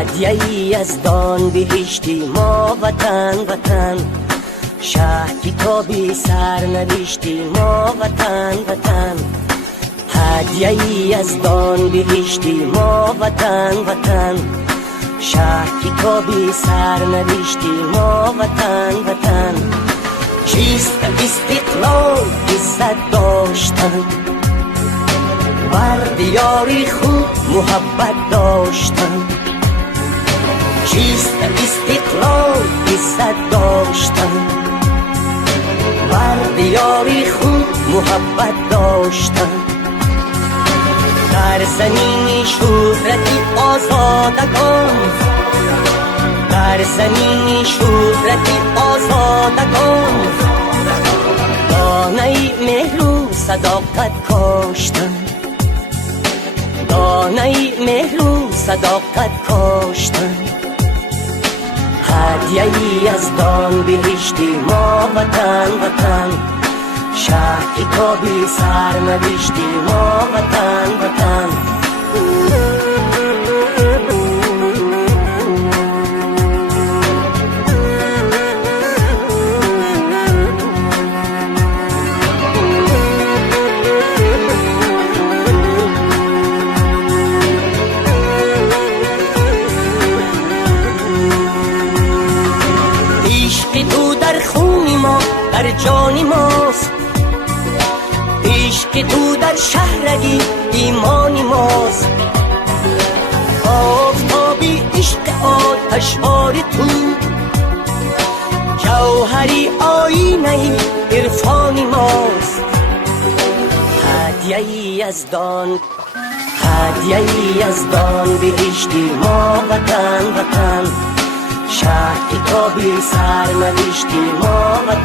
هدیه‌ای از دان بهشتی ما وطن وطن، شهر کتابی سرنوشتی ما وطن وطن. هدیه‌ای از دان بهشتی ما وطن وطن، شهر کتابی سرنوشتی ما وطن وطن. چیست استقلال عزت داشتن، بر دیاری خود محبت داشتن. چیست استقلال عزت داشتن، بر دیاری خود محبت داشتن. در زمین شهرت آزادگان، در زمین شهرت آزادگان، دانه مهر و صداقت کاشتن، دانه مهر و صداقت کاشتن. هدیه‌ای از دان بهشتی ما وطن وطن، شهر کتابی سرنوشتی ما وطن وطن. عشق تو در خون ما در جان ماست، عشق تو در شهرگی ایمان ماست. آفتابی عشق آتشبار تو، جوهری آینه عرفان ماست. هدیه‌ای از دان، هدیه‌ای از دان بهشتی ما وطن وطن، شهر کتابی سرنوشتی ما وطن